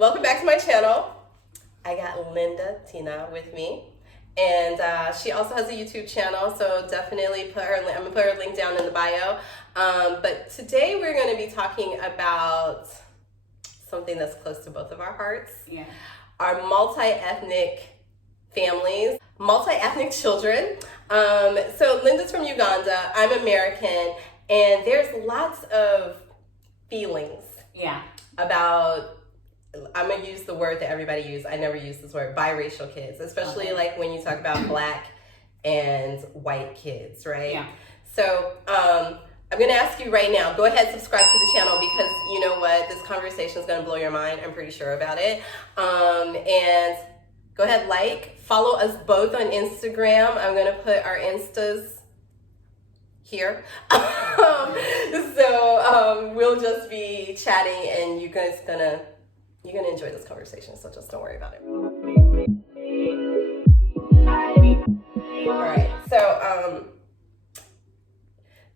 Welcome back to my channel. I got Linda Tina with me, and she also has a YouTube channel, so definitely I'm gonna put her link down in the bio. But today we're going to be talking about something that's close to both of our hearts. Yeah. Our multi-ethnic families, multi-ethnic children. So Linda's from Uganda, I'm American, and there's lots of feelings about, I'm gonna use the word that everybody uses. I never use this word, biracial kids, especially like when you talk about black and white kids, right? Yeah. So I'm gonna ask you right now, go ahead, subscribe to the channel, because you know what, this conversation is gonna blow your mind. I'm pretty sure about it. And go ahead, follow us both on Instagram. I'm gonna put our Instas here. So we'll just be chatting, and you guys you're gonna enjoy this conversation, so just don't worry about it. All right, so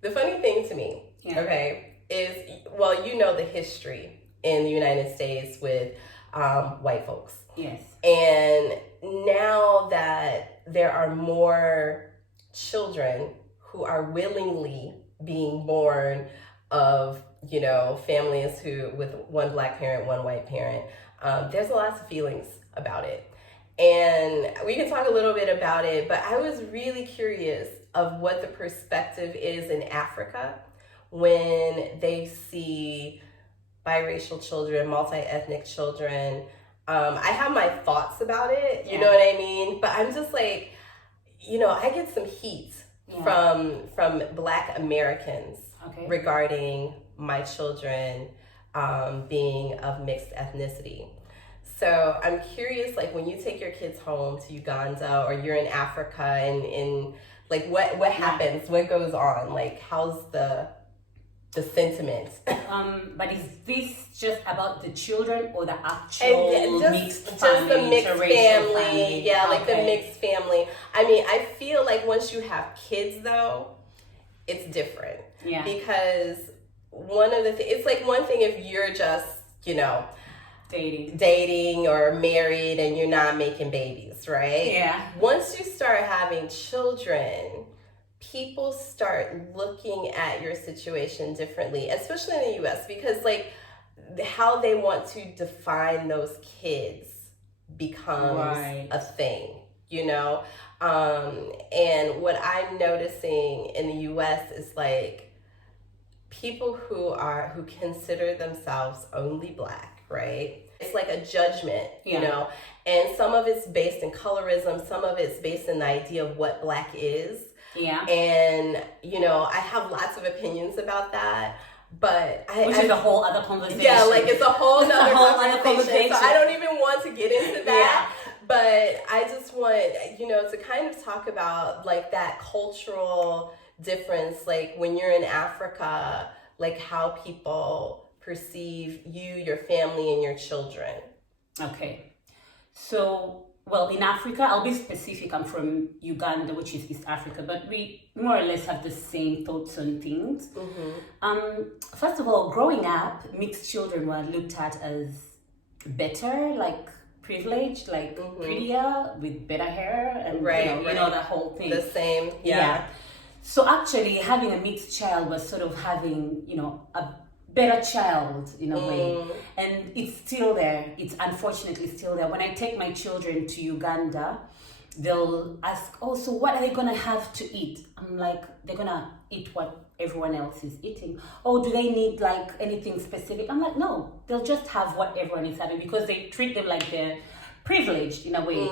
the funny thing to me, okay, is, well, you know the history in the United States with white folks. Yes. And now that there are more children who are willingly being born of, you know, families with one black parent, one white parent, there's lots of feelings about it. And we can talk a little bit about it, but I was really curious of what the perspective is in Africa when they see biracial children, multi-ethnic children. I have my thoughts about it, you know what I mean? But I'm just like, you know, I get some heat from Black Americans regarding my children being of mixed ethnicity. So I'm curious, like, when you take your kids home to Uganda, or you're in Africa, and like what happens, what goes on, like how's the sentiment? But is this just about the children or the actual mixed family? Just the mixed family. Yeah, like the mixed family. I mean, I feel like once you have kids, though, it's different. Yeah. Because one of the things, it's like one thing if you're just, you know, dating or married and you're not making babies, right? Yeah. Once you start having children, people start looking at your situation differently, especially in the US, because like how they want to define those kids becomes a thing, you know? And what I'm noticing in the US is like people who consider themselves only black, right? It's like a judgment, you know, and some of it's based in colorism, some of it's based in the idea of what black is. Yeah. And, you know, I have lots of opinions about that, but which is a whole other conversation. Yeah, like it's a whole other conversation. So I don't even want to get into that. But I just want, you know, to kind of talk about like that cultural difference, like when you're in Africa, like how people perceive you, your family, and your children. Okay. So, well, in Africa, I'll be specific, I'm from Uganda, which is East Africa, but we more or less have the same thoughts on things. First of all, growing up, mixed children were looked at as better, like privileged, like prettier, with better hair, and you know that whole thing. The same, So actually, having a mixed child was sort of having, you know, a better child in a way, and it's still there. It's unfortunately still there. When I take my children to Uganda, they'll ask, oh, so what are they gonna have to eat? I'm like, they're gonna eat what everyone else is eating. Oh, do they need like anything specific? I'm like, no, they'll just have what everyone is having, because they treat them like they're privileged in a way,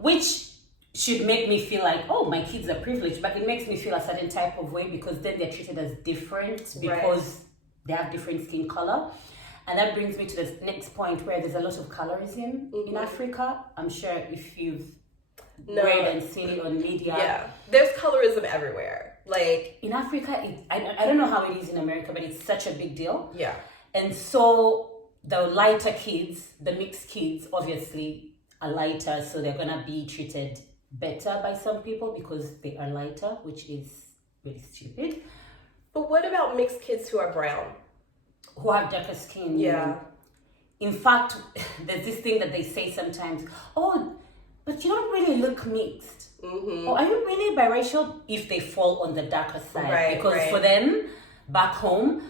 which should make me feel like, oh, my kids are privileged, but it makes me feel a certain type of way, because then they're treated as different because they have different skin color. And that brings me to the next point, where there's a lot of colorism in Africa. I'm sure if you've read and seen it on media. Yeah, there's colorism everywhere. Like in Africa, I don't know how it is in America, but it's such a big deal. Yeah. And so the lighter kids, the mixed kids, obviously are lighter, so they're gonna be treated better by some people because they are lighter, which is really stupid. But what about mixed kids who are brown? Who have darker skin? Yeah. in fact, there's this thing that they say sometimes, oh, but you don't really look mixed. Or are you really biracial? If they fall on the darker side. Right, because for them, back home,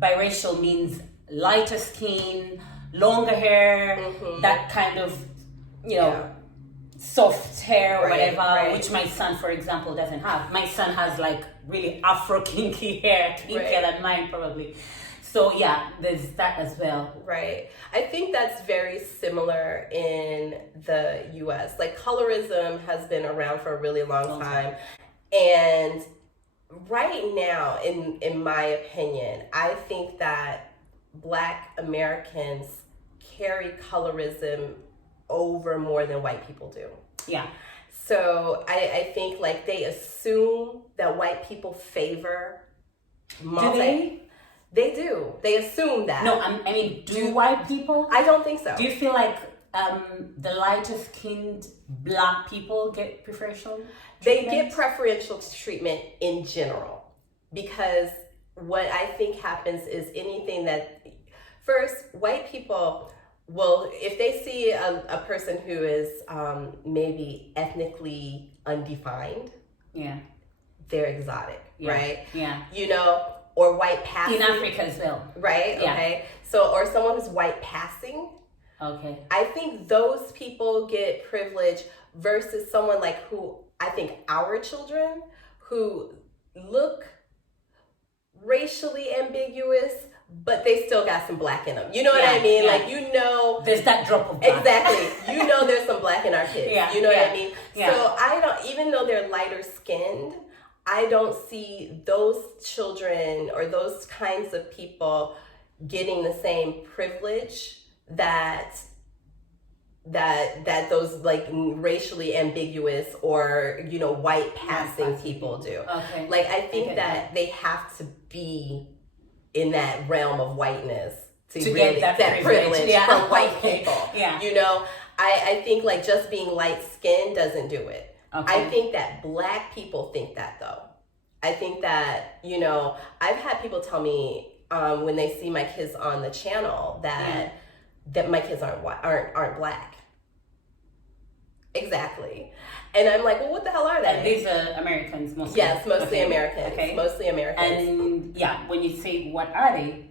biracial means lighter skin, longer hair, that kind of, soft hair or whatever, which my son, for example, doesn't have. My son has like really Afro kinky hair, kinkier than mine probably. So yeah, there's that as well. Right. I think that's very similar in the US. Like colorism has been around for a really long time. And right now, in my opinion, I think that Black Americans carry colorism over more than white people do. Yeah. So I think like they assume that white people favor Do they? They do. They assume that. No, I mean, do white people? I don't think so. Do you feel like the lighter skinned Black people get preferential treatment? They get preferential treatment in general, because what I think happens is anything that, first, white people will, if they see a person who is maybe ethnically undefined, they're exotic, right? Yeah. Or white passing. In Africa as well. Right? Yeah. Okay. So, or someone who's white passing. Okay. I think those people get privilege versus someone like who, I think our children who look racially ambiguous, but they still got some Black in them. You know what I mean? Like, there's that drop of Black. Exactly. There's some Black in our kids. You know what I mean? Yeah. So I don't, even though they're lighter skinned, I don't see those children or those kinds of people getting the same privilege that those like racially ambiguous or white passing people do. Okay. Like I think that they have to be in that realm of whiteness to really get that privilege from white people. Yeah. I think like just being light skinned doesn't do it. Okay. I think that Black people think that though. I think that, I've had people tell me when they see my kids on the channel that my kids aren't Black. Exactly. And I'm like, well, what the hell are they? And these are Americans mostly. Yes, mostly Americans. Okay. Mostly Americans. And when you say what are they?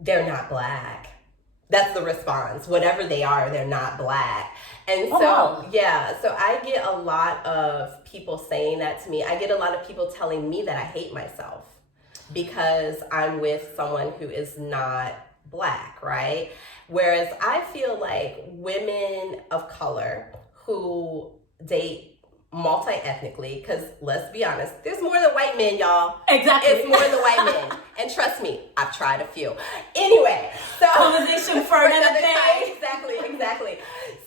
They're not Black. That's the response. Whatever they are, they're not Black. And so, so I get a lot of people saying that to me. I get a lot of people telling me that I hate myself because I'm with someone who is not Black, right? Whereas I feel like women of color who date multi-ethnically, because let's be honest, there's more than white men, y'all. Exactly. It's more than white men. And trust me, I've tried a few. Anyway, so conversation for another day. Exactly.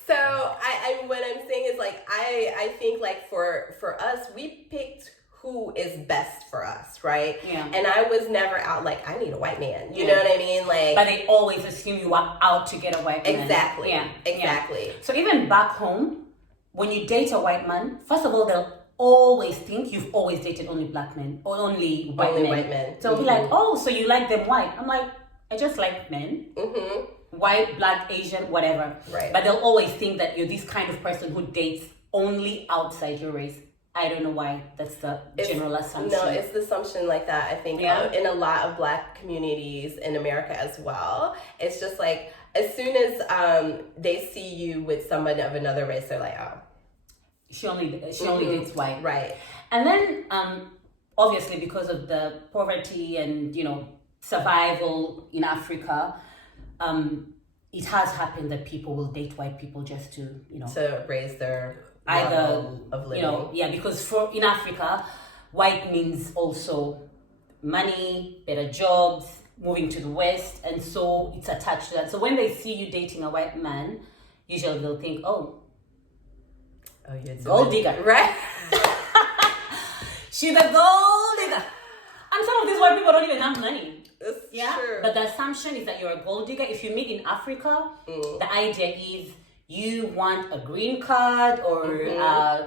So I what I'm saying is like I think like for us, we picked who is best for us, right? Yeah. And I was never out like I need a white man. You know what I mean? Like, but they always assume you are out to get a white man. Exactly. Yeah. Exactly. Yeah. So even back home, when you date a white man, first of all, they'll always think you've always dated only Black men or only white men. So they'll be like, oh, so you like them white. I'm like, I just like men. White, Black, Asian, whatever. Right. But they'll always think that you're this kind of person who dates only outside your race. I don't know why that's the general assumption. No, it's the assumption like that, I think, in a lot of Black communities in America as well. It's just like, as soon as they see you with someone of another race, they're like, oh. She only dates white. Right. And then, obviously, because of the poverty and, survival in Africa, it has happened that people will date white people just to, to raise their either level of living. Because in Africa, white means also money, better jobs, moving to the West, and so it's attached to that. So when they see you dating a white man, usually they'll think, oh, you're gold digger, right? She's a gold digger. And some of these white people don't even have money. It's true. But the assumption is that you're a gold digger. If you meet in Africa, the idea is you want a green card or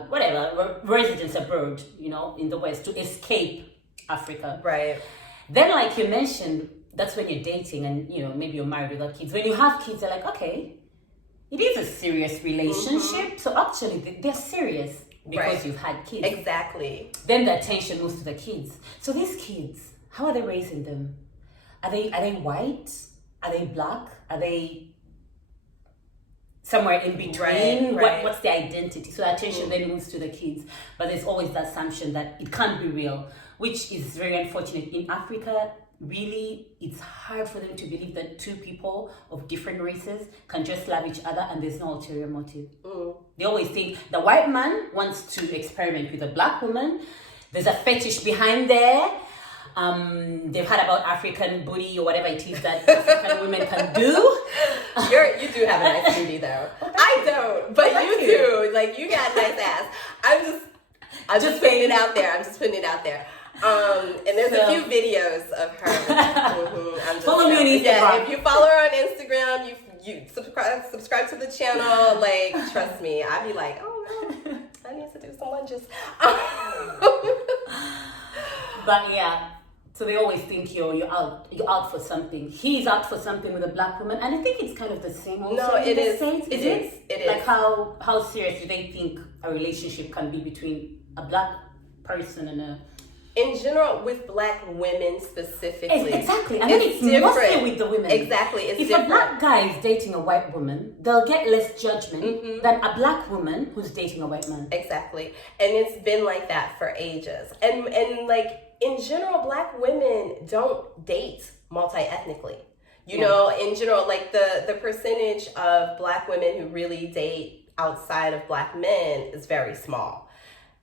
whatever, residence abroad, in the West to escape Africa. Right. Then, like you mentioned, that's when you're dating and, maybe you're married without kids. When you have kids, they're like, okay, it is a serious relationship. So actually, they're serious because you've had kids. Exactly. Then the attention moves to the kids. So these kids, how are they raising them? Are they white? Are they black? Are they somewhere in between? Right. What's their identity? So attention then moves to the kids. But there's always that assumption that it can't be real, which is very unfortunate. In Africa, really, it's hard for them to believe that two people of different races can just love each other and there's no ulterior motive. They always think the white man wants to experiment with a black woman. There's a fetish behind there. They've heard about African booty or whatever it is that African women can do. You do have a nice booty though. I don't, but you do. Like, you got a nice ass. I'm just putting it out there. And there's a few videos of her. Follow me on Instagram. Yeah, if you follow her on Instagram, you subscribe to the channel. Like, trust me, I'd be like, oh no, I need to do some lunges. But yeah, so they always think you're out for something. He's out for something with a black woman, and I think it's kind of the same also. No, it is. It is. Like how serious do they think a relationship can be between a black person and a... In general, with black women specifically. Exactly. I mean, it's mostly with the women. Exactly. It's if a black guy is dating a white woman, they'll get less judgment than a black woman who's dating a white man. Exactly. And it's been like that for ages. And like, in general, black women don't date multi-ethnically. You know, in general, like the percentage of black women who really date outside of black men is very small.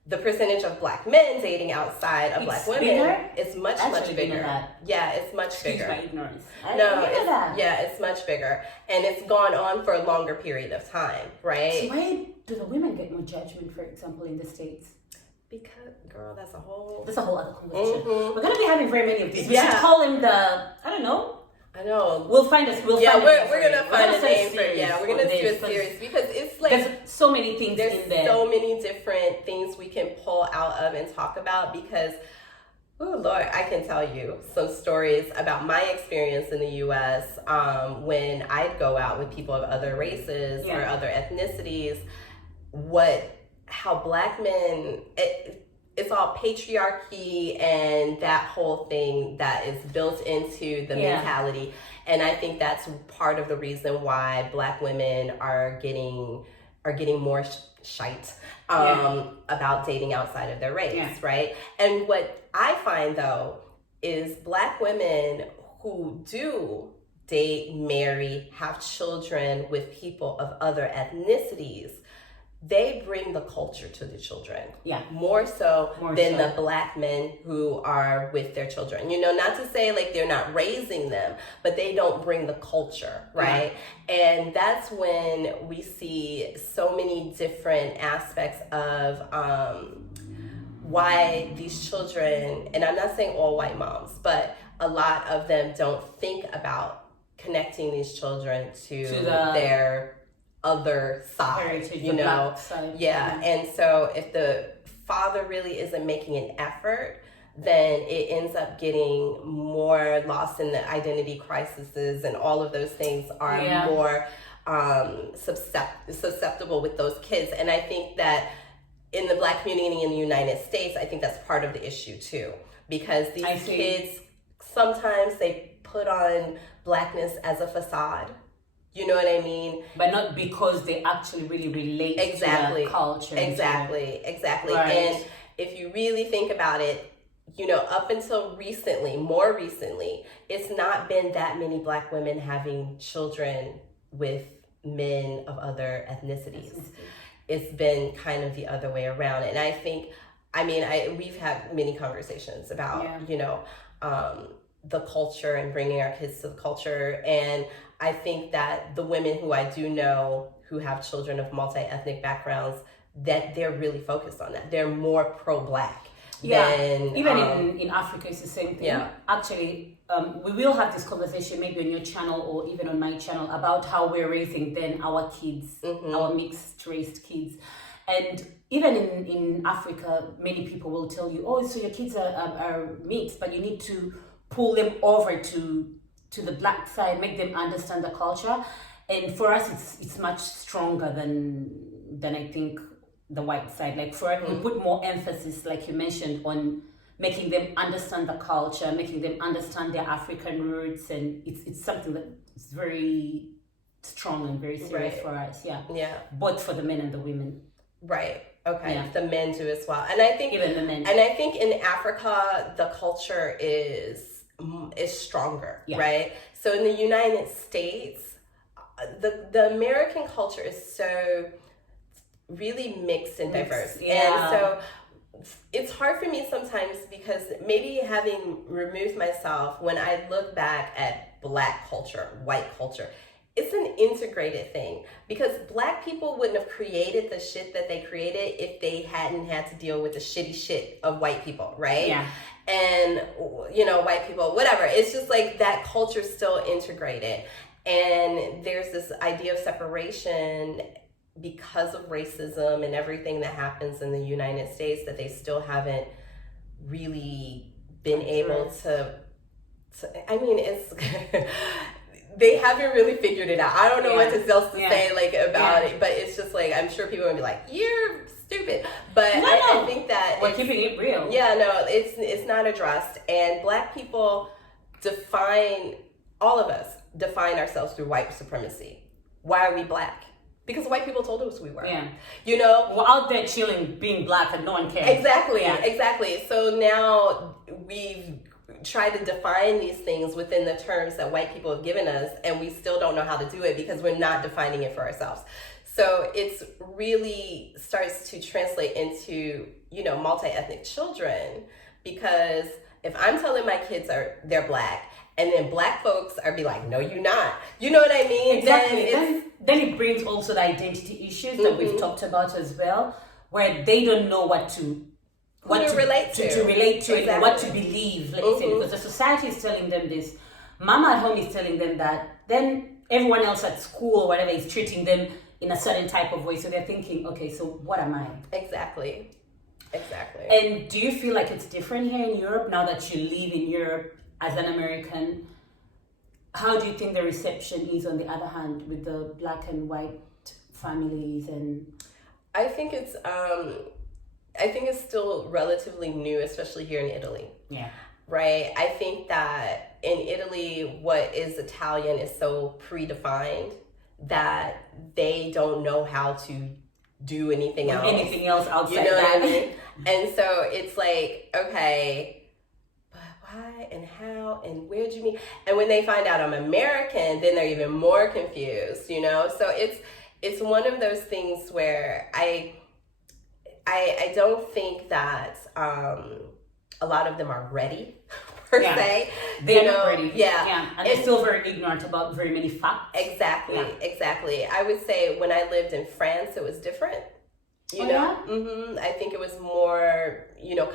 The percentage of black men dating outside of black women is much bigger. Yeah, it's much bigger. Excuse my ignorance. It's much bigger. And it's gone on for a longer period of time, right? So why do the women get more judgment, for example, in the States? Because, girl, that's a whole other conversation. We're going to be having very many of these. We should call him I know. We'll find we're gonna find a name for it. Yeah, we're gonna do a series because it's like there's so many things in there. So many different things we can pull out of and talk about because, oh Lord, I can tell you some stories about my experience in the U.S. When I'd go out with people of other races or other ethnicities, how black men. It's all patriarchy and that whole thing that is built into the mentality. And I think that's part of the reason why black women are getting more shite about dating outside of their race, right? And what I find, though, is black women who do date, marry, have children with people of other ethnicities, they bring the culture to the children. More so than the black men who are with their children. You know, not to say like they're not raising them, but they don't bring the culture, right? And that's when we see so many different aspects of why these children, and I'm not saying all white moms, but a lot of them don't think about connecting these children to their other side, you know? And so if the father really isn't making an effort, then it ends up getting more lost in the identity crises, and all of those things are more susceptible with those kids. And I think that in the black community in the United States, I think that's part of the issue too, because these kids, sometimes they put on blackness as a facade. You know what I mean? But not because they actually really relate to the culture. Exactly. Right. And if you really think about it, you know, up until more recently, it's not been that many black women having children with men of other ethnicities. It's been kind of the other way around. And I think, we've had many conversations about, you know, the culture and bringing our kids to the culture. And I think that the women who I do know who have children of multi-ethnic backgrounds, that they're really focused on that. They're more pro-black. Than, even in Africa, it's the same thing. Actually, we will have this conversation maybe on your channel or even on my channel about how we're raising then our kids, our mixed race kids. And even in Africa, many people will tell you, oh, so your kids are mixed, but you need to pull them over to to the black side, make them understand the culture. And for us, it's much stronger than I think the white side. Like for us, we put more emphasis, like you mentioned, on making them understand the culture, making them understand their African roots, and it's something that is very strong and very serious for us. Yeah. Both for the men and the women. Right. Okay. Yeah. The men do as well, and I think even the men. And I think in Africa the culture is stronger, right? So in the United States, the American culture is so really mixed and diverse, and so it's hard for me sometimes because maybe having removed myself, when I look back at black culture, white culture, it's an integrated thing, because black people wouldn't have created the shit that they created if they hadn't had to deal with the shitty shit of white people, right? Yeah. And, you know, white people, whatever. It's just like that culture's still integrated. And there's this idea of separation because of racism and everything that happens in the United States that they still haven't really been able to I mean, it's they haven't really figured it out. I don't know what else to say like about it, but it's just like, I'm sure people are gonna be like, you're stupid, but I think that we're keeping it real. Yeah, no, it's not addressed, and black people all of us define ourselves through white supremacy. Why are we black? Because white people told us we were. Yeah. You know? We're out there chilling, being black, and no one cares. Exactly. So now we've tried to define these things within the terms that white people have given us, and we still don't know how to do it because we're not defining it for ourselves. So it's really starts to translate into, you know, multi-ethnic children, because if I'm telling my kids they're black, and then black folks are be like, no, you're not. You know what I mean? Exactly. Then it brings also the identity issues that we've talked about as well, where they don't know what to relate to exactly. And what to believe, let's say, because the society is telling them this. Mama at home is telling them that. Then everyone else at school or whatever is treating them in a certain type of way. So they're thinking, okay, so what am I? Exactly. And do you feel like it's different here in Europe now that you live in Europe as an American? How do you think the reception is, on the other hand, with the black and white families? And I think it's still relatively new, especially here in Italy. Yeah. Right? I think that in Italy, what is Italian is so predefined that they don't know how to do anything else. Anything else outside that. You know that. What I mean? And so it's like, okay, but why and how and where'd you meet? And when they find out I'm American, then they're even more confused, you know? So it's one of those things where I don't think that a lot of them are ready per se. They're not ready. Yeah. And they're still very ignorant about very many facts. Exactly. I would say when I lived in France, it was different. You know? Yeah? I think it was more,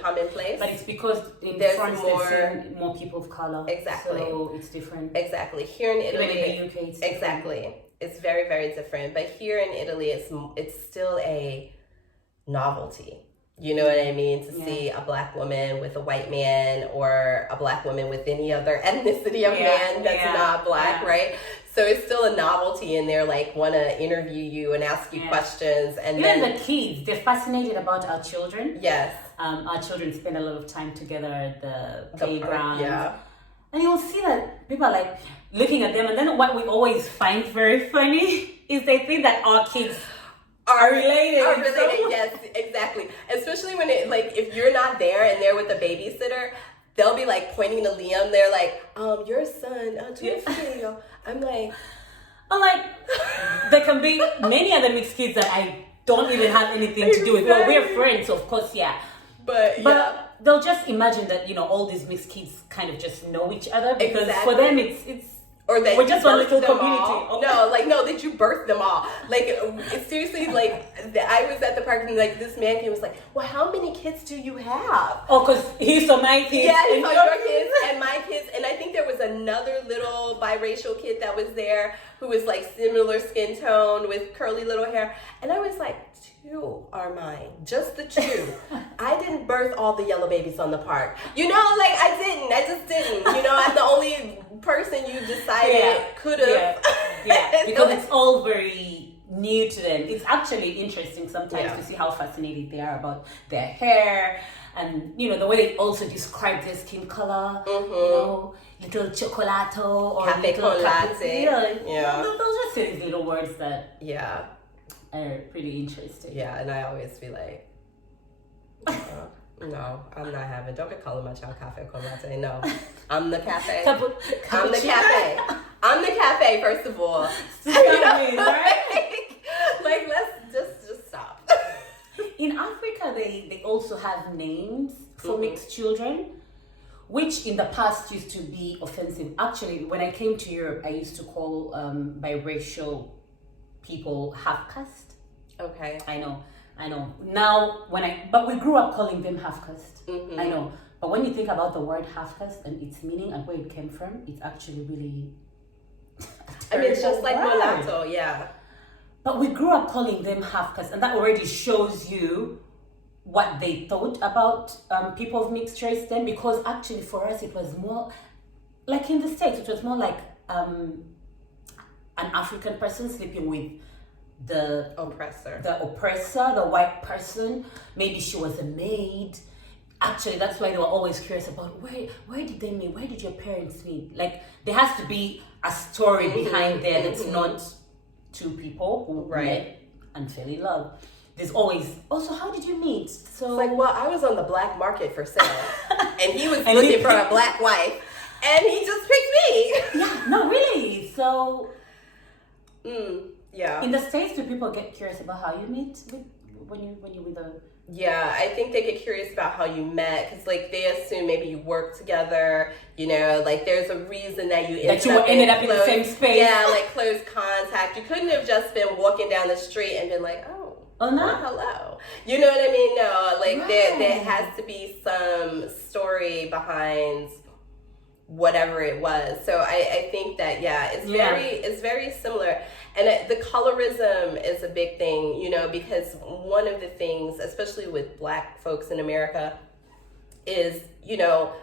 commonplace. But it's because in France there's more people of color. Exactly. So it's different. Exactly. Here in Italy, even in the UK, it's different. Exactly. It's very, very different. But here in Italy, it's still a novelty. You know what I mean? To see a black woman with a white man, or a black woman with any other ethnicity of man that's not black, right? So it's still a novelty, and they're like want to interview you and ask you questions, and even the kids, they're fascinated about our children. Yes, our children spend a lot of time together at the playground. And you'll see that people are like looking at them, and then what we always find very funny is they think that our kids are related. Yes, exactly. Especially when if you're not there and they're with a babysitter, they'll be like pointing to Liam. They're like, your son, I'm like, there can be many other mixed kids that I don't even have anything to do with. Well, we're friends, of course, But they'll just imagine that, all these mixed kids kind of just know each other, because for them it's Or that we're just one little them community. all. No, like, no, that you birthed them all. Like, it's seriously, like, I was at the park and, like, this man came was like, well, how many kids do you have? Oh, because he saw my kids. Yeah, he saw your kids and my kids. And I think there was another little biracial kid that was there who was, like, similar skin tone with curly little hair. And I was like, 2 are mine. Just the 2. I didn't birth all the yellow babies on the park. You know, like, I just didn't. You know, I'm the only person you decided could have. Yeah, because it's all very new to them. It's actually interesting sometimes to see how fascinated they are about their hair and, you know, the way they also describe their skin color. You know, little chocolato or cafe little con latte. Yeah. Those are silly little words that are pretty interesting. Yeah, and I always be like, no, I'm not having. Don't be calling my child cafe con latte. No, I'm the cafe. I'm the cafe. I'm the cafe. First of all, like let's just stop. In Africa, they also have names for mixed children, which in the past used to be offensive. Actually, when I came to Europe, I used to call biracial people Halfcast. Okay. I know. Now, but we grew up calling them Halfcast. I know. But when you think about the word Halfcast and its meaning and where it came from, it's actually really. I mean, it's just like mulatto, yeah. But we grew up calling them Halfcast, and that already shows you what they thought about people of mixed race then, because actually for us it was more like in the States, it was more like an African person sleeping with the oppressor, the white person. Maybe she was a maid. Actually, that's why they were always curious about where did they meet? Where did your parents meet? Like, there has to be a story behind there that's not 2 people who met and fell in love. There's always, also, how did you meet? So it's like, well, I was on the black market for sale, and he was looking for a black wife, and he just picked me. Yeah, no, really. So, yeah. In the States, do people get curious about how you meet when you with a? Yeah, I think they get curious about how you met, because like they assume maybe you work together. You know, like there's a reason that you ended up in the same space. Yeah, like close contact. You couldn't have just been walking down the street and been like, oh no, well, hello. You know what I mean? No, like there has to be some story behind whatever it was. So I think that it's very similar. And the colorism is a big thing, you know, because one of the things, especially with black folks in America, is, you know,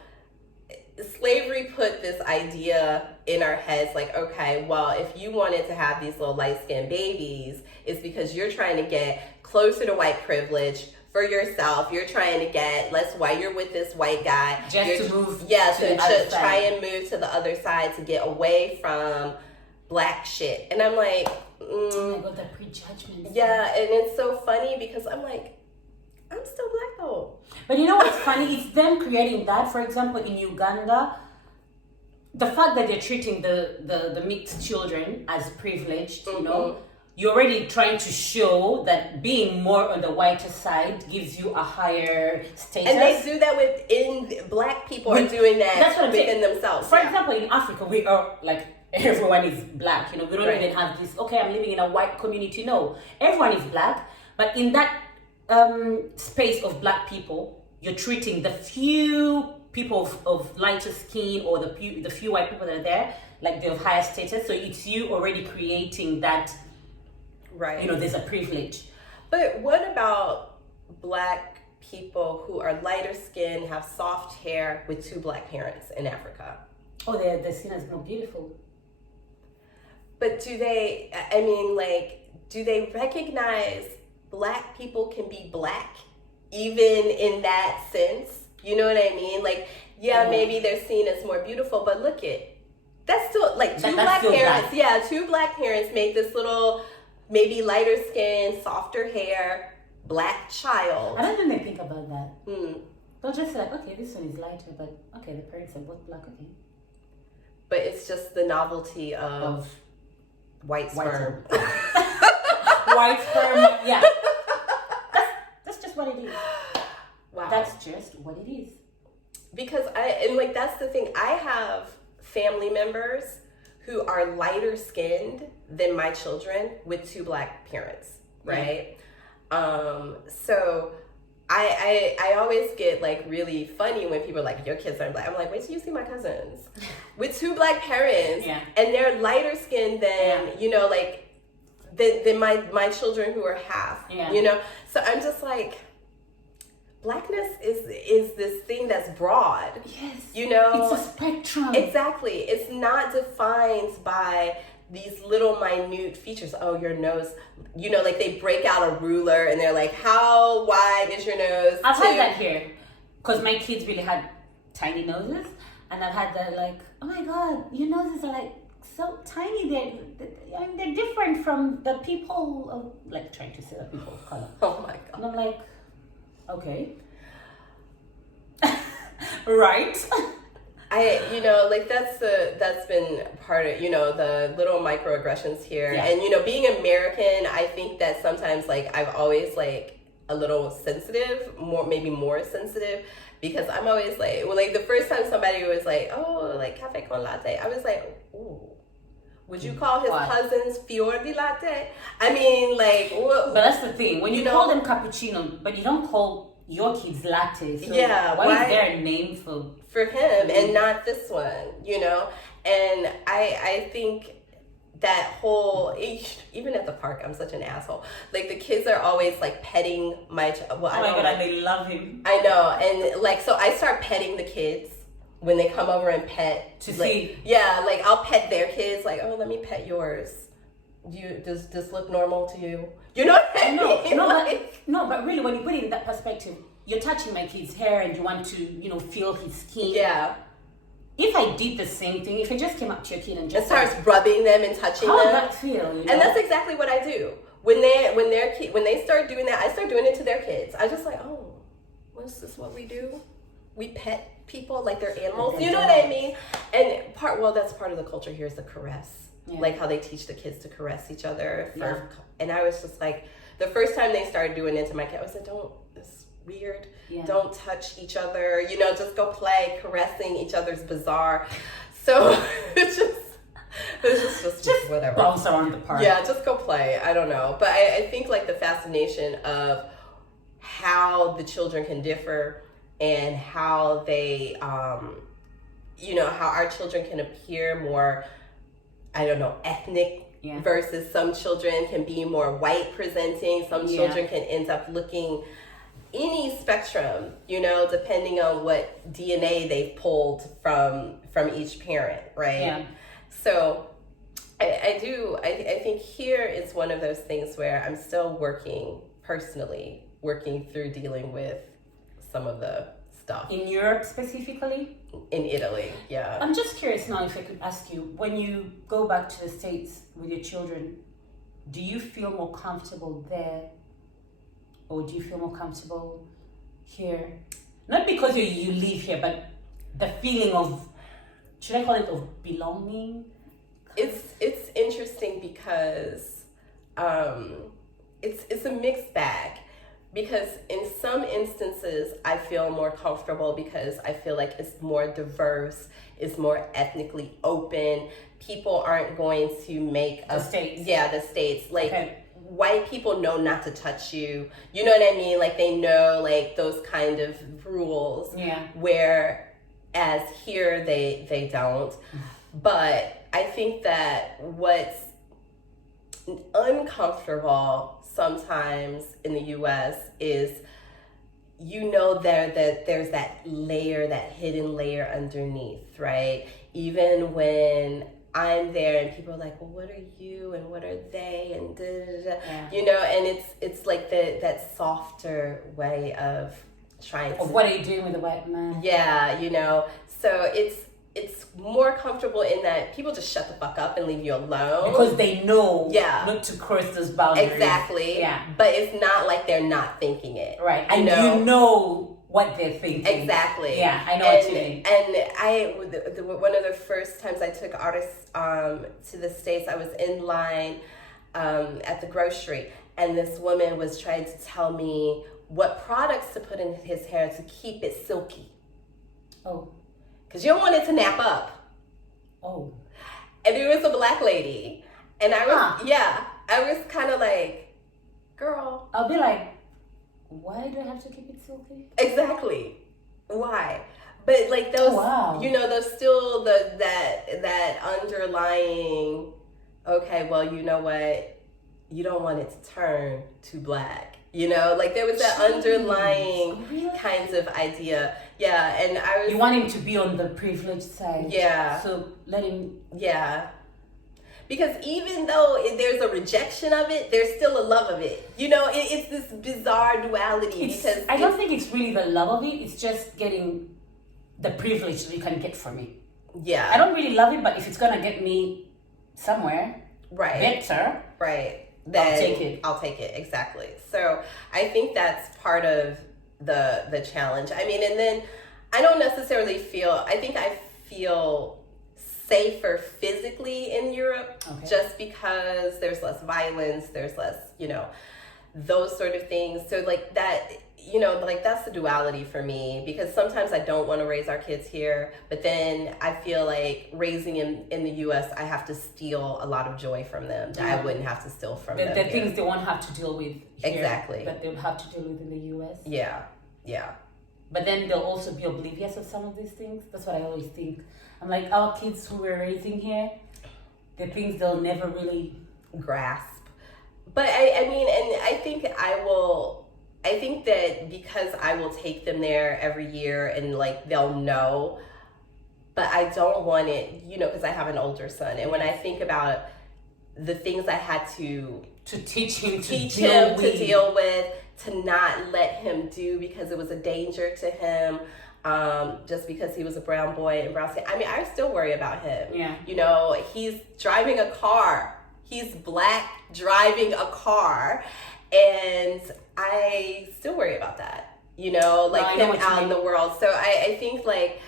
slavery put this idea in our heads like, okay, well, if you wanted to have these little light-skinned babies, it's because you're trying to get closer to white privilege for yourself. You're trying to get, that's why you're with this white guy. Just to move to try and move to the other side to get away from black shit. And I'm like, oh my God, that prejudgment. Yeah, and it's so funny because I'm like, I'm still black though. But you know what's funny? It's them creating that. For example, in Uganda, the fact that they're treating the mixed children as privileged, you know, you're already trying to show that being more on the whiter side gives you a higher status. And they do that black people are doing that within themselves. For example, in Africa, we are like, everyone is black, you know, we don't even have this, okay, I'm living in a white community. No, everyone is black, but in that space of black people, you're treating the few people of lighter skin or the few white people that are there like they're of higher status. So it's you already creating that, you know, there's a privilege. But what about black people who are lighter skin, have soft hair with 2 black parents in Africa? Oh, their skin is more beautiful. But do they recognize black people can be black even in that sense? You know what I mean? Like, maybe they're seen as more beautiful, but look that's still like 2 black parents. Black. Yeah, 2 black parents make this little, maybe lighter skin, softer hair, black child. I don't think they think about that. They'll just say like, okay, this one is lighter, but okay, the parents are both black, okay. But it's just the novelty of white sperm. White sperm, yeah. That's just what it is. Wow. That's just what it is. Because that's the thing. I have family members who are lighter skinned than my children with two black parents, right? So I always get like really funny when people are like, your kids are black. I'm like, wait till you see my cousins with two black parents, and they're lighter skinned than like than my children who are half. So I'm just like, Blackness is this thing that's broad. Yes. It's a spectrum. Exactly. It's not defined by these little minute features. Oh, your nose, like they break out a ruler and they're like, how wide is your nose? I've had that here because my kids really had tiny noses, and I've had that like, oh my God, your noses are like so tiny. They're different from the people of, like, trying to say the people of color. Oh my God. And I'm like, okay. Right. Like that's been part of, the little microaggressions here. And, being American, I think that sometimes like I've always like a little sensitive, maybe more sensitive, because I'm always like, the first time somebody was like, oh, like cafe con latte, I was like, ooh. Would you call his cousins fior di latte? I mean, like, but that's the thing. When you call them cappuccino, but you don't call your kids latte. So why is there a name for him and not this one? And I think that whole, even at the park, I'm such an asshole. Like the kids are always like petting my. Oh my God, and they love him. I know, and like so I start petting the kids when they come over and pet to like, see. Yeah, like I'll pet their kids. Like, oh, let me pet yours. Does this look normal to you? You know what I mean? But really, when you put it in that perspective, you're touching my kid's hair and you want to, feel his skin. Yeah. If I did the same thing, if I just came up to your kid and just starts rubbing them and touching them, how would that feel? And that's exactly what I do. When they start doing that, I start doing it to their kids. I just like, oh, what's this? What we do? We pet people like they're animals. You know what I mean? And that's part of the culture here is the caress. Yeah. Like how they teach the kids to caress each other. And I was just like, the first time they started doing it to my kid, I was like, it's weird. Yeah. Don't touch each other. Just go play. Caressing each other's bizarre. So it's just whatever. Bounce around the park. Yeah, just go play. I don't know. But I think like the fascination of how the children can differ and how they, how our children can appear more, I don't know, ethnic versus some children can be more white presenting. Some children can end up looking any spectrum, depending on what DNA they've pulled from each parent, right? Yeah. So I think here is one of those things where I'm still working through dealing with some of the stuff. In Europe specifically? In Italy, yeah. I'm just curious now if I could ask you, when you go back to the States with your children, do you feel more comfortable there or do you feel more comfortable here? Not because you live here, but the feeling of, should I call it, of belonging? It's interesting because it's a mixed bag. Because in some instances, I feel more comfortable because I feel like it's more diverse, it's more ethnically open. People aren't going to make the States. Yeah, the States. Like, white people know not to touch you. You know what I mean? Like, they know, like, those kind of rules. Yeah. Whereas here, they don't. But I think that what's uncomfortable sometimes in the US is that there's that hidden layer underneath, right? Even when I'm there and people are like, well, what are you and what are they and da, da, da. Yeah. And it's like that softer way of trying to, what are you doing with a white man? Yeah, so it's more comfortable in that people just shut the fuck up and leave you alone. Because they know not to cross those boundaries. Exactly. Yeah. But it's not like they're not thinking it. Right. And you know what they're thinking. Exactly. Yeah, I know what you mean. And one of the first times I took artists to the States, I was in line at the grocery, and this woman was trying to tell me what products to put in his hair to keep it silky. Oh. Because you don't want it to nap up. Oh. and there was a black lady, and I was I was kind of like, girl, I'll be like, why do I have to keep it silky? Exactly. Why? But like those, there's still that underlying. Okay, well, you know what? You don't want it to turn to black. Like there was that underlying kinds of idea. Yeah, and I was. You want him to be on the privileged side. Yeah. So let him. Yeah. Because even though there's a rejection of it, there's still a love of it. It's this bizarre duality. I don't think it's really the love of it. It's just getting the privilege that you can get from it. Yeah. I don't really love it, but if it's going to get me somewhere better, then I'll take it. Exactly. So I think that's part of the challenge. I mean, and then I don't necessarily I feel safer physically in Europe, just because there's less violence, there's less, those sort of things. So like that, that's the duality for me, because sometimes I don't want to raise our kids here, but then I feel like raising in the US, I have to steal a lot of joy from them that I wouldn't have to steal from them. The things they won't have to deal with here, exactly, that they'll have to deal with in the US. Yeah. But then they'll also be oblivious of some of these things. That's what I always think. I'm like, our kids who we're raising here, the things they'll never really grasp. But I mean, and I think that because I will take them there every year and like they'll know, but I don't want it, because I have an older son. And when I think about the things I had to teach him to deal with, to not let him do because it was a danger to him, just because he was a brown boy in brown skin. I mean, I still worry about him. Yeah. He's driving a car. He's black driving a car, and I still worry about that. Him out in the world. So I think like,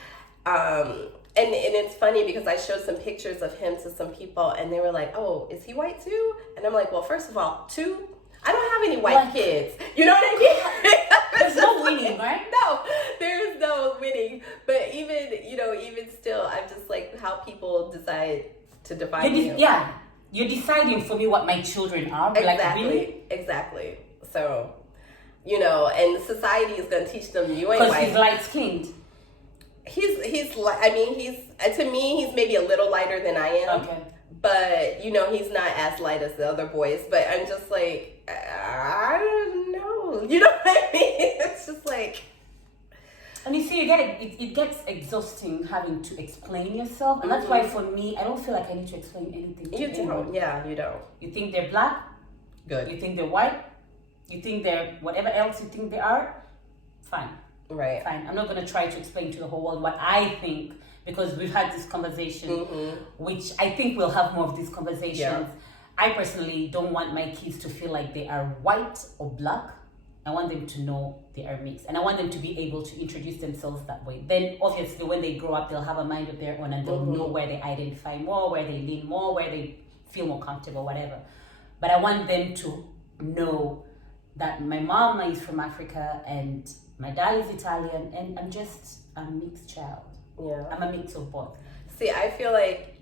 and it's funny because I showed some pictures of him to some people, and they were like, "Oh, is he white too?" And I'm like, "Well, first of all, I don't have any white kids. You know what I mean?" There's no winning, right? No, there is no winning. But even still, I'm just like how people decide to define you. Yeah, you're deciding for me what my children are. Exactly. Like, really? Exactly. So, and society is going to teach them you ain't white. Because he's light-skinned. To me, he's maybe a little lighter than I am. Okay. But, he's not as light as the other boys. But I'm just like, I don't know. You know what I mean? It's just like... And you see, it gets exhausting having to explain yourself. And that's why for me, I don't feel like I need to explain anything to anyone. Don't. Yeah, you don't. You think they're black? Good. You think they're white? You think they're whatever else you think they are? Fine. Right. Fine. I'm not going to try to explain to the whole world what I think, because we've had this conversation, which I think we'll have more of these conversations. Yeah. I personally don't want my kids to feel like they are white or black. I want them to know they are mixed, and I want them to be able to introduce themselves that way. Then obviously when they grow up, they'll have a mind of their own, and they'll know where they identify more, where they lean more, where they feel more comfortable, whatever. But I want them to know that my mom is from Africa and my dad is Italian, and I'm just a mixed child. Yeah. I'm a mix of both. See, I feel like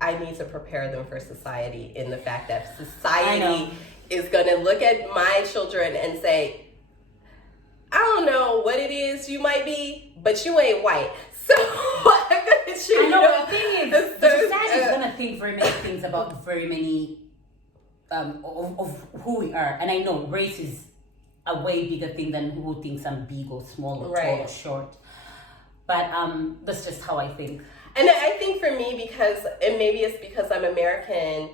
I need to prepare them for society, in the fact that society is going to look at my children and say, I don't know what it is you might be, but you ain't white. So I'm going to I know, the thing is, society is going to think very many things about very many of who we are. And I know race is a way bigger thing than who thinks I'm big or small or tall or short. But that's just how I think. And I think for me, and maybe it's because I'm American,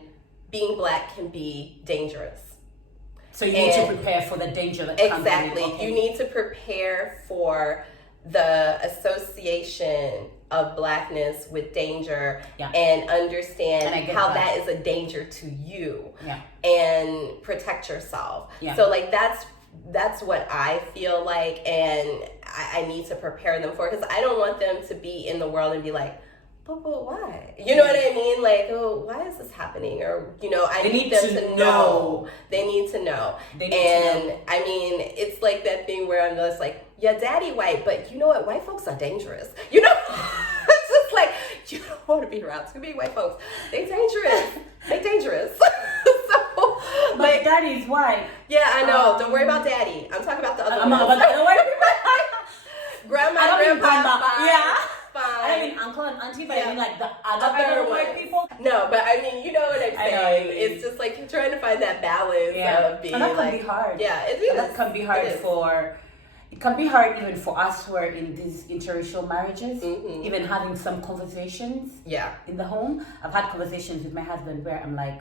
being black can be dangerous. So you need to prepare for the danger that comes. Exactly. You need to prepare for the association of blackness with danger and understand how that is a danger to you and protect yourself. So like that's what I feel like, and I need to prepare them for, because I don't want them to be in the world and be like, but why? You know what I mean? Like, oh, why is this happening? Or, I need them to know. They need to know. I mean, it's like that thing where I'm just like, yeah, daddy white, but you know what? White folks are dangerous. It's just like, you don't want to be around too many white folks. They dangerous. They dangerous. So, But like, that is why. yeah, I know. Don't worry about daddy. I'm talking about the other I'm not ones. about the white Grandma, I don't mean grandpa, grandma. fine. Yeah. Fine. I don't mean uncle and auntie, but Yeah. I mean like the other white ones. people. No, but I mean, you know what I'm I know what you saying. mean. It's just like trying to find that balance of being and that can like, be hard. yeah, it And is. that can be hard It is. it can be hard even for us who are in these interracial marriages, Mhm. even having some conversations Yeah. in the home. I've had conversations with my husband where I'm like,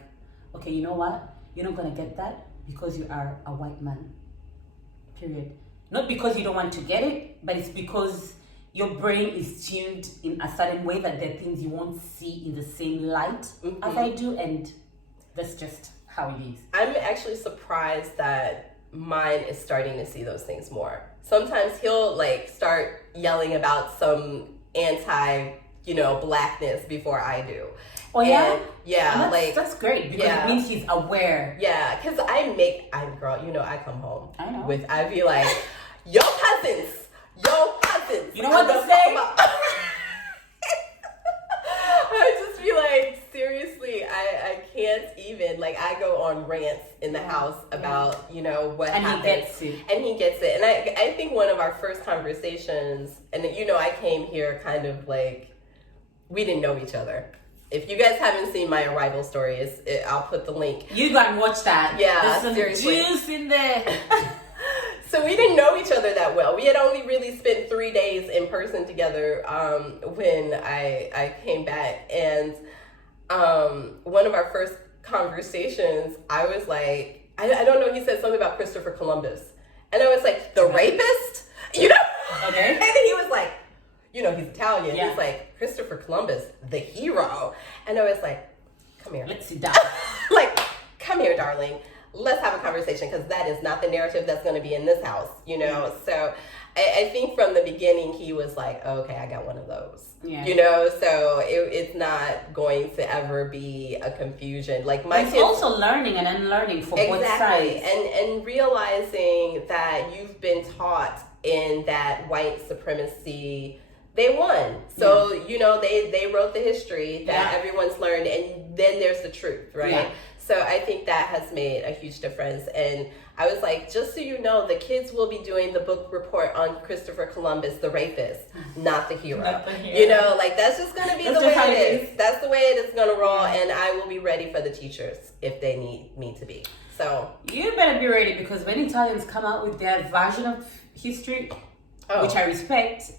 okay, you know what? You're not gonna get that because you are a white man. Period. Not because you don't want to get it, but it's because your brain is tuned in a certain way that there are things you won't see in the same light as I do, and that's just how it is. I'm actually surprised that mine is starting to see those things more. Sometimes he'll like start yelling about some Blackness before I do. Oh yeah? And, yeah, And that's great because yeah. it means he's aware. Yeah, because girl, I come home I know. I'd be like, yo cousins. You know what I'm to say? I'd just be like, seriously, I can't even, like, I go on rants in the house about, what And happened. he gets it. And he gets it. And I think one of our first conversations, and I came here kind of like, we didn't know each other. If you guys haven't seen my arrival story, I'll put the link. You go and watch that. Yeah, There's some seriously. juice in there. So we didn't know each other that well. We had only really spent 3 days in person together when I came back. And one of our first conversations, I was like, I don't know, he said something about Christopher Columbus. And I was like, the rapist? Okay. And then he was like, he's Italian. Yeah. He's like, Christopher Columbus, the hero. And I was like, come here. Let's sit down. Like, come here, darling. Let's have a conversation, because that is not the narrative that's going to be in this house, So I think from the beginning he was like, okay, I got one of those, Yeah. So it's not going to ever be a confusion. Like my It's kids also learning and unlearning for both exactly, sides. and realizing that you've been taught in that white supremacy. They won. So, they wrote the history that everyone's learned, and then there's the truth, right? Yeah. So I think that has made a huge difference. And I was like, just so you know, the kids will be doing the book report on Christopher Columbus, the rapist, not the hero. Not the hero. That's just going to be That's the way just how it it is. That's the way it is going to roll, and I will be ready for the teachers if they need me to be. So You better be ready, because when Italians come out with their version of history, which I respect,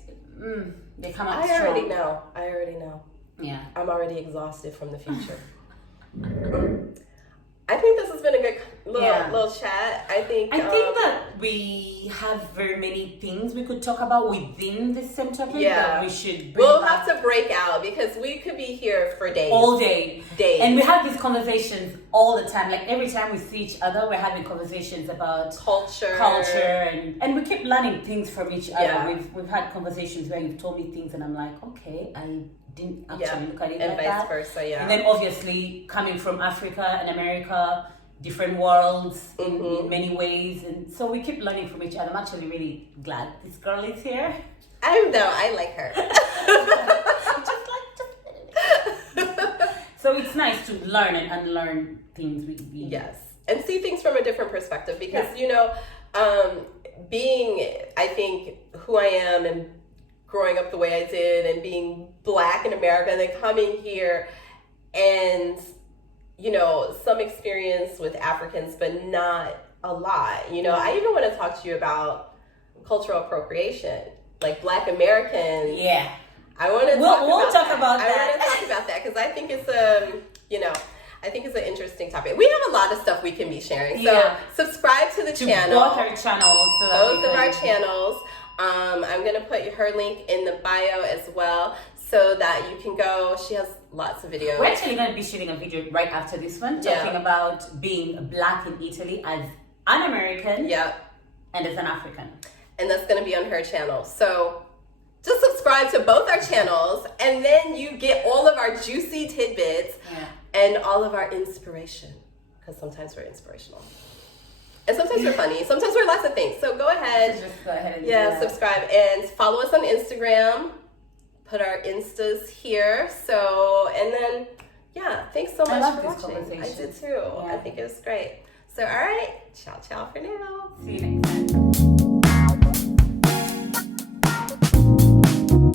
they come out strong. I already know. Yeah. I'm already exhausted from the future. I think this has been a good little chat. I think that we have very many things we could talk about within the same topic. Yeah. But we should bring we'll back have to break out, because we could be here for days. all day. Days. And we have these conversations all the time. Like every time we see each other, we're having conversations about culture, and we keep learning things from each other. Yeah. We've had conversations where you've told me things and I'm like, okay, I didn't actually look at it and like vice that. versa, yeah. And then obviously coming from Africa and America, different worlds in many ways, and so we keep learning from each other. I'm actually really glad this girl is here. I like her. So it's nice to learn and unlearn things with you. Yes, and see things from a different perspective, because being, I think, who I am and growing up the way I did and being Black in America and then coming here and some experience with Africans, but not a lot. I even want to talk to you about cultural appropriation, like Black Americans. Yeah. I want to We'll talk about I that. want to talk about that, because I think it's I think it's an interesting topic. We have a lot of stuff we can be sharing. So subscribe to the channel. Both our channels. Both of our channels. I'm going to put her link in the bio as well, so that you can go. She has lots of videos. We're actually going to be shooting a video right after this one, talking about being Black in Italy as an American and as an African. And that's going to be on her channel. So just subscribe to both our channels, and then you get all of our juicy tidbits and all of our inspiration, because sometimes we're inspirational. And sometimes we're funny. Sometimes we're lots of things. So go ahead. Just go ahead and do that. subscribe. And follow us on Instagram. put our Instas here. So, and then, yeah, thanks so much love for this watching. conversation. I did too. Yeah. I think it was great. So, all right, ciao, ciao for now. See you next time.